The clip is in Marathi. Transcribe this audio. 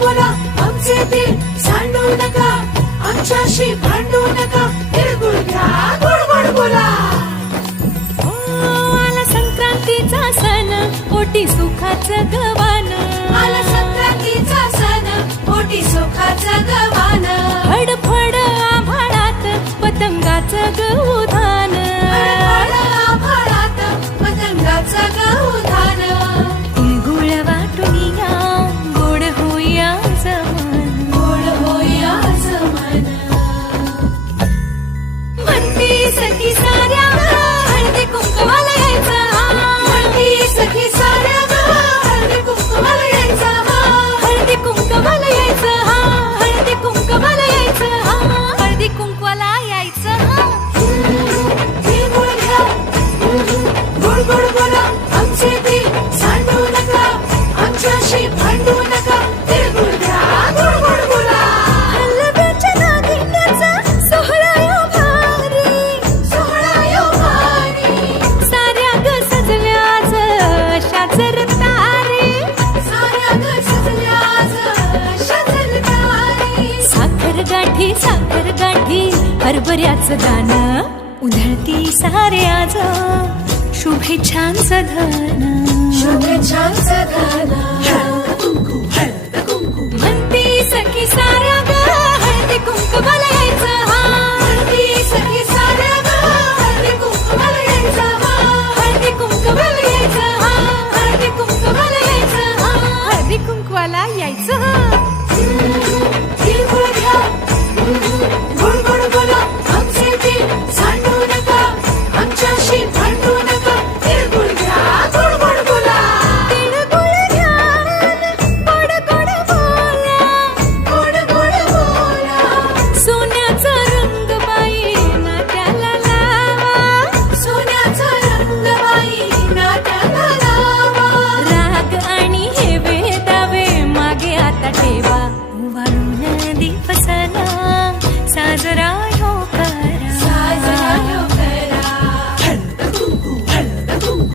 बोला आमचे दिल सांडू नका, आमच्याशी भांडू नका, तिळगुळ घ्या गोड गोड बोला. आला संक्रांतीचा सण, पोटी सुखाचं गवान. आला संक्रांतीचा सण, पोटी सुखाचं गवान. फडफड आभाळात पतंगाचं गौधान. फडफड आभाळात पतंगाचं गौधान. तिळगुळ वाटून या, गोड होया जमान. गोड होया जमान. म्हणती सखी साऱ्या हळदी कुंकवाला यायचं. म्हणती सखी साऱ्या हळदी कुंकवाला यायचं. हळदी कुंकवाला यायचं. हळदी कुंकवाला यायचं. हळदी कुंकवाला यायचं. तिळगुळ घ्या गोड गोड बोला आमचे दिल सांडू नका, आमच्याशी भांडू नका, तिळगुळ घ्या गोड गोड बोला. हलव्याच्या दागिन्याचा सोहळा यो भारी. सोहळा यो भारी. साऱ्या ग सजल्या आज अशाच रतारी. साऱ्या ग सजल्या आज अशाच रतारी. साखर गाठी हरभऱ्याचं दाणं. उधळती सारे आज शुभेच्छांचं धन. शुभेच्छांचं धन. हळद कुंकू हळद कुंकू. म्हणती सखी साऱ्या ग हळदी कुंकवाला यायचं. म्हणती सखी साऱ्या हळदी कुंकवाला यायचं. हळदी कुंकवाला यायचं. हळदी कुंकवाला यायचं. हळदी कुंकवाला यायचं. तिळगुळ घ्या गोड गोड बोला आमचे दिल सांडू नका, आमच्याशी भांडू नका, तिळगुळ घ्या गोड गोड बोला. तिळगुळ घ्या गोड गोड बोला. गोड गोड बोला. सोन्याचा रंग बाई नाट्याला लावा. सोन्याचा रंग बाई नाट्याला लावा. राग आणि हे वेदावे मागे आता ठेवा. वाळू